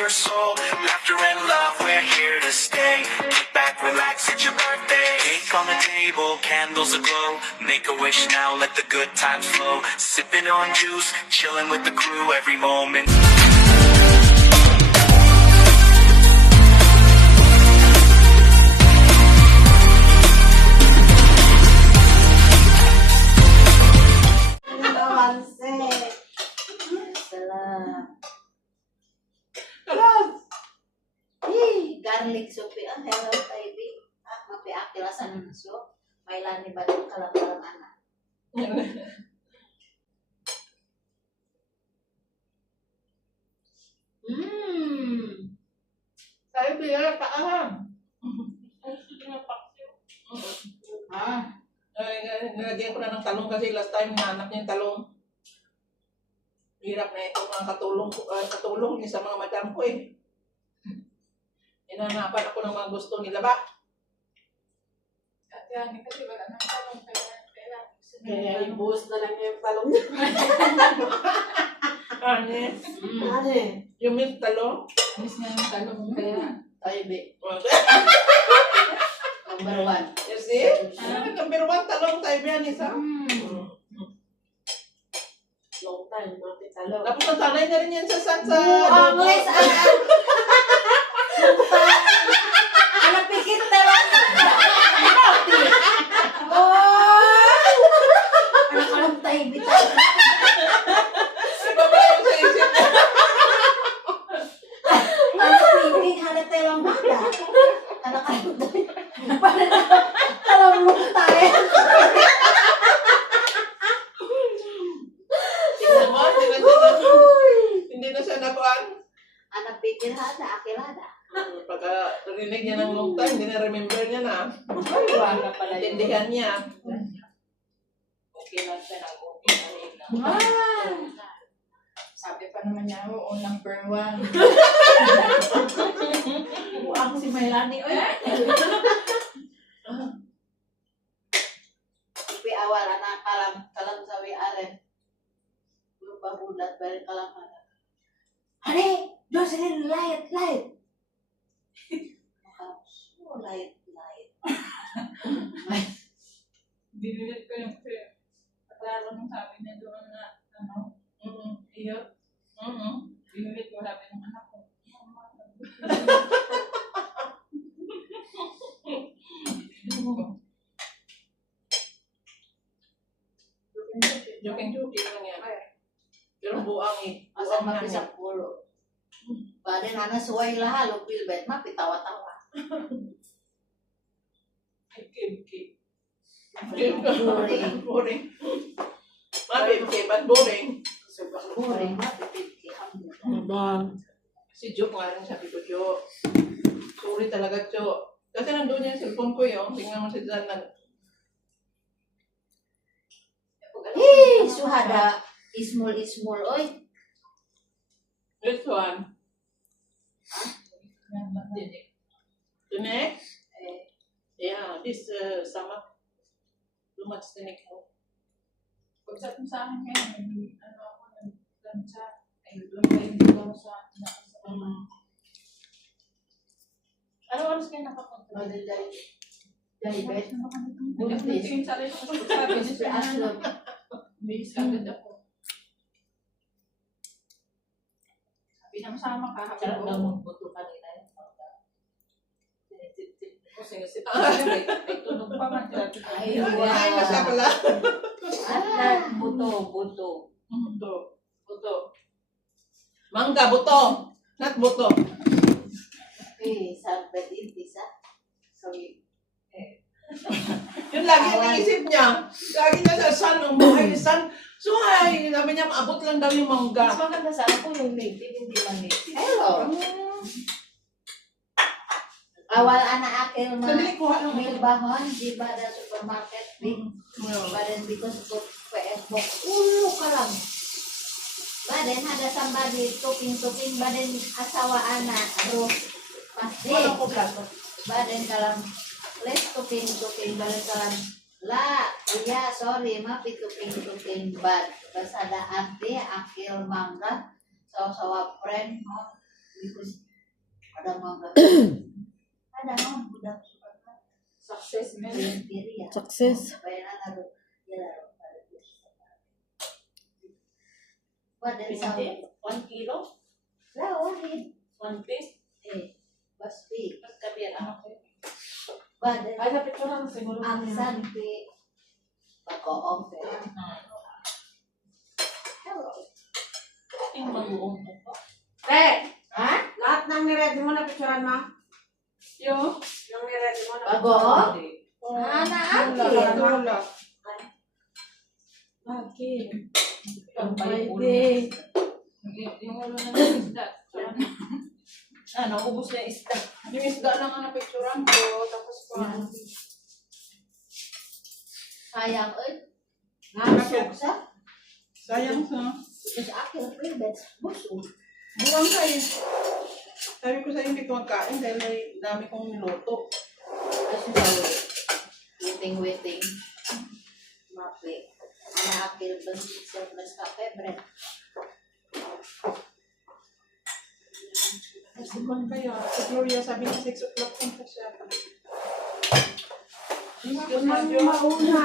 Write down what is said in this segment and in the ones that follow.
your soul. Laughter and love, we're here to stay. Kick back, relax, it's your birthday. Cake on the table, candles aglow. Make a wish now, let the good times flow. Sipping on juice, chilling with the crew every moment. Garlic soup ang hello baby. Mapi akilasan ng soup. May lani ba yung kalang-kalang anak? Tayo biya paaham. Nilagyan ko na ng talong kasi last time nahanap niya yung talong. Hirap na ito mga katulong niya sa mga madam ko eh. Hinanapan ako ng mga gusto nila ba? At yan, kasi wala nang talong Kaya ibuhos na lang niya yung talong niya. Ano yung milk talong? miss nga yung talong kaya. Tayo, be. Number 1. You see? Number 1 talong tayo yan isa. Long time, mga talong. Tapos nasanay na rin yan sa sansa. Always anak pikir terang. Anak tayo bitay. Iba ba yung sa isip niya? Anak pikir ada terang ada. Anak tayo. Alam mo tayo. Tingnan mo, hindi na siya nakuhaan. Anak pikir ada, akil ada. Pagka narinig niya ng long time, hindi na-remember niya na. Wala pala yun. Intindihan niya. Okay lang siya ng okay na rin lang. Sabi pa naman niya, oo, number 1. Buang si Maylani. Oy! Ipi awal anak kalam sawi are. Lupa bulat balik kalam ada. Hane, do sini light. Oh, light. Dinilit ko yung klaro nung sabi niya doon na, iyo. Dinilit ko sabi ng anak ko. Joking lang yan. Pero buang eh. Asa Buang mapisak pulo. Baden ana suway lah lupil bet mah pitawa-tawa. Boring. But boring. Boring mah pipit Si Jo nga rin sabi ko, Jo. Sorry talaga, Jo. Kasi nandun yung cellphone ko yun. Tingnan mo si Jan na. suhada ismul oy. This one. Tinik? Yeah, this sama. Lumats tinik mo. Pagsabi sa akin ngayon, ano ako, nag-lancha. Ay, lumay din ako sa ano oras kayo nakapunta? Dari bet. Tingin sa rin ako sabi niya sa Aslog. Bilis agad ako. Pinamsama ka. Sarap lang magbuto kanina. Singisip ko may tunog pa man. Ay, Ay, masya pala. Buto. Buto. Mangga, buto. Not buto. Sampai intisa. Sabi. Yun lagi yung naisip niya. Lagi niya sa sun, ang buhay ni sun. So, ay, sabi niya, maabot lang daw yung mangga. Mas maganda sana kung yung native, hindi man native. Hello. Awal anak akil mah milbahon di pada supermarket big badan because of Facebook ka lang. Badan ada somebody topping badan asawa anak terus pasti badan kalam let's topping badan kalam la iya sorry mah topping bad basada ante akil mangga sawa friend Because ada mga ada mga budak Success man. Piri ya. Success. Bayaran laro. Ya laro. Pada sa 1 kilo? lawan 1 piece? pasti. Pagkabira. Pada Ay, napicturan mo siguro. ang santi pakoong Yung bagoong. ha? Lahat ng niready mo na picturean mo? Yo. Yung niready mo na Bagoong? Tula, Anak tula. Bakit? Ang Pwede. Yung ulo na ng isda. Ano, ubus na yung isda. Yung isda lang ang napicturan ko, tapos pa. sayang Bakit? Sayang sa. sa akin favorite buso. Buwang kayo. Sabi ko sa'yo, hindi ko magkain dahil may dami kong niluto. Kasi daw waiting mapi anak akin bensin surplus ka favorite Kasi kung kayo, si Gloria sabi niya 6 o'clock punta siya. Yun man yung mauna.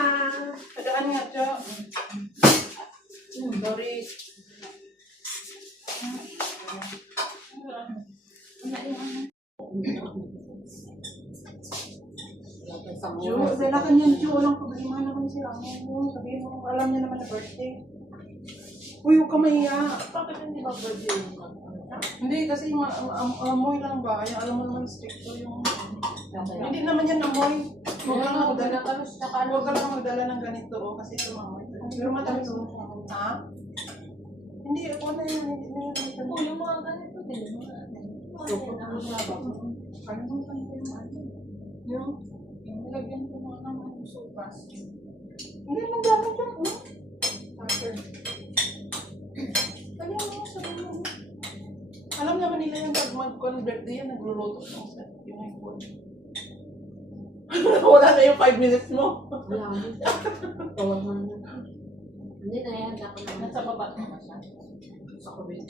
Padaan nga siya. Sorry. Jo, dala ka niyan, Jo. Walang problema naman siya. Sabihin mo, alam niya naman na birthday. Uy, huwag ka mahiya. Bakit hindi ba birthday yung Hindi, kasi amoy lang ba? Yung alam mo naman stricto yung... Hindi naman yan amoy. Huwag ka lang magdala. Huwag ka lang magdala ng ganito, kasi tumamoy. Pero matamis mo. Ha? Hindi, ako na yun. Hindi na yun. Oh, yung mga ganito din. Ano mo pa yung ano? Yung... Yung nilagyan ko mga naman yung sopas. Hindi, nagdamit yun. After. Kaya mo, sabi mo. Alam naman nila yung pag mag-birthday yan, nagluluto ng set. Yung iPhone. Wala na yung 5 minutes mo. Wala mo. Tawag mo na. Hindi na yan. Ako na. Nasa baba na siya. Sa kubit.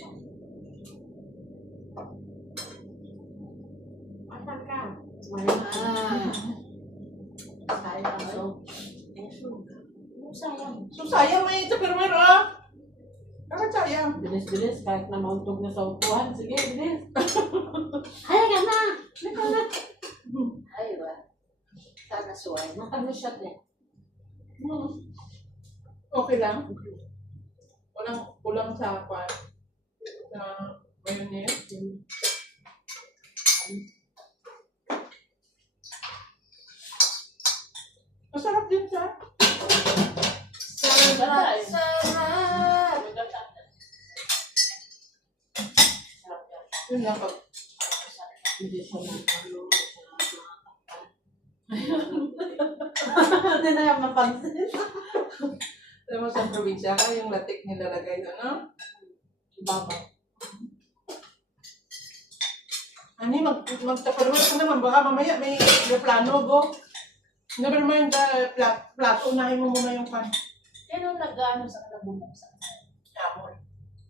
Asan ka? Sayang. Sayang. So sayang may tupperware ah. Bakit sayang? Bilis-bilis, kahit na mauntog na sa upuan. Sige, bilis. Halika na! Ay ba? Sana suway. Nakag-shot yan. Okay lang. Kulang sa pan. Sa mayonnaise. Masarap din siya. Sarap. Sarap! Yun lang pag Hindi siya Hindi na yung mapansin. alam mo sa probinsya ka, yung latik nilalagay na, no? Baba. Ani, magtaparwal ka naman. Baka mamaya may plano, go. Never mind the plato. Unahin mo muna yung pan. Pero nag-ano sa nabubuksan? Amor.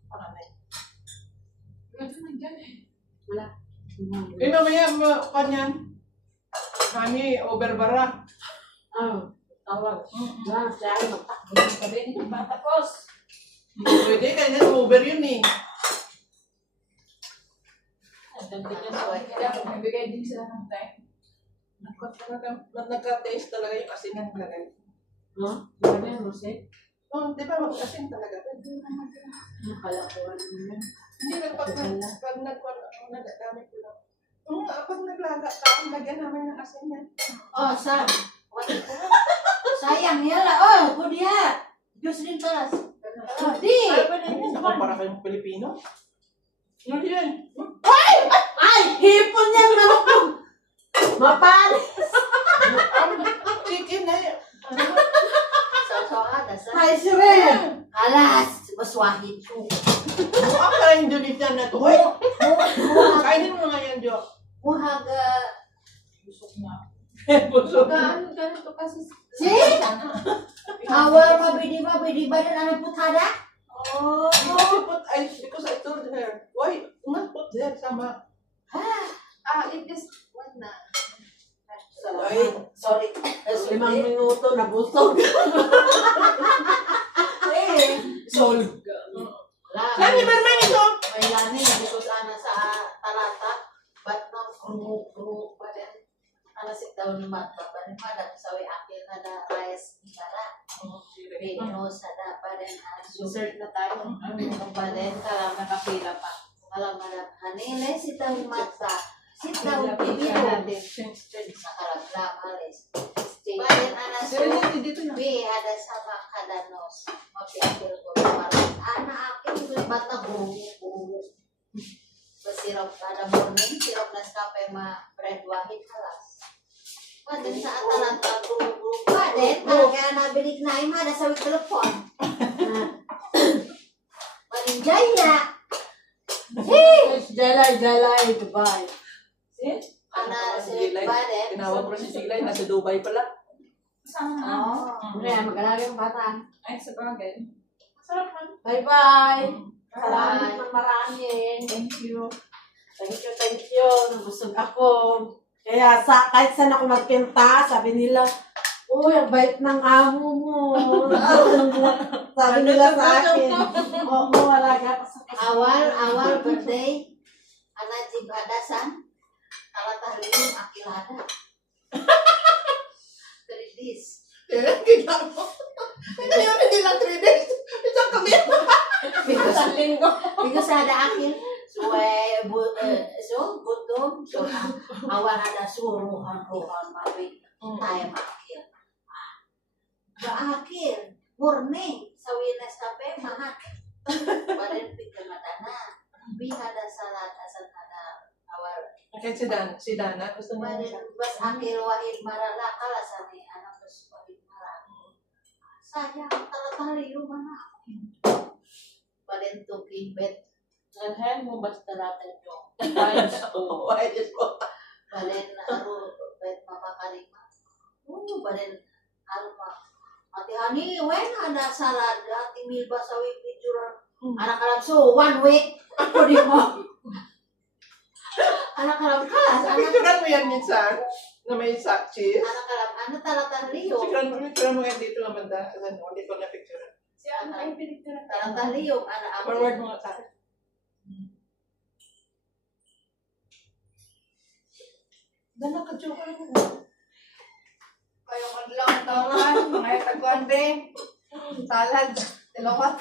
Panganay. Wala naman dyan eh. Wala. Eh, mamaya, pan yan. Hani, overbara. Tawag. Wala, siya ay magtakbo. Sabi niyo ba tapos? Pwede, kaya over yun eh. Ang dami niya sa kaya magbibigay din sila ng time. Nagka-taste talaga yung asin ng lagay. No? Ano yan, Rosé? Oh, di ba mag-asin talaga? Nakala ko ano yun. Hindi lang pag nagagamit ko lang. Pag naglaga ka, lagyan namin ng asin yan. Oh, Sam. Sayang yala. Oh, kudiya. Diyos din talas. Di. Ay, pwede yun. Ako para kayong Pilipino. Ano yan? Ay! Hipon yan! Mapal! Chicken na yan. Sa Ay, Sire! alas. Baswahid ko. Mukha ka Indonesia na to. Uy! Kainin mo nga yan, Jo. Muhaga. Busog na. Busog. Ganito kasi. Si? Hawar mabidi ba? Bidi ba din ano putada? Oh, Because I told her, why not put there sama? it is, what na? Ay, Sorry. 5 minuto, nabusog. Solve. Lani, merman ito! May lani, because ana sa talata, but no, krumu pa din. Ana sit down ni Mat, pa rin pa, dati sawi akin na da rice ni Kara. Pino sa da pa rin, Insert na tayo. pa rin, kalam Nakapila pa. kalam na hanile, sit down mata, sit down pipiro, sa karagla, alis. Pa rin, ana Pero so, dito na. Bi, ada sama kadanos, mapikir ko parang anak akin bata bungu. Basirap kada morning, sirap Nescafe bread wahid halas. Padin sa atalanta bungu. Padin, kaya nabilik na ima, ada sa telepon. Malinjay na. Jalay, Dubai. Ana si Padin. Tinawag ko si Silay, nasa Dubai pala. Kasama na. Kaya mag-alala yung bata. Ay, sa bagay. Masarap man. Bye-bye. Bye. Salamat ng marami. Thank you. Thank you. Nabusog ako. Kaya kahit saan ako magpinta, sabi nila, uy, ang bait ng amo mo. Sabi nila sa akin. Oo, wala ka sa Awal birthday. Ana jib adasan. Talatah lium akilada. 3 days. Kailangan mo. Hindi lang 3 days. Isang kami. Because ada akil, so butom, so awal ada suruhan mabik, tayo makil. Akil, morning, sawi Nescafe, mahat. Badan pikir madana, bihada salat asal ada awal. Kahit si Dana, gusto mo Badan bas akil wahid marala kalasani anak bas wahid marala. Sayang, talatali yung mana. Badan tuking bet. Ganhan mo basta natin yung Why is mo? Balen aru bet mapakarima. Balen alma. Ati hani when ada salad ati milba sawi picture. Anak-anak so 1 week ako di mo. Anak-anak kalas, anak Picturean mo yan minsan na may cheese. anak-anak ano talatan liyo. Picturean mo yan dito naman da. Hindi ko na picturean. Si ano ay pinicture. Talatan liyo anak Forward mo nga sa akin. Dana ka joke mo. Kayo madlang taon, mga tagwande. Salad. Tilawat.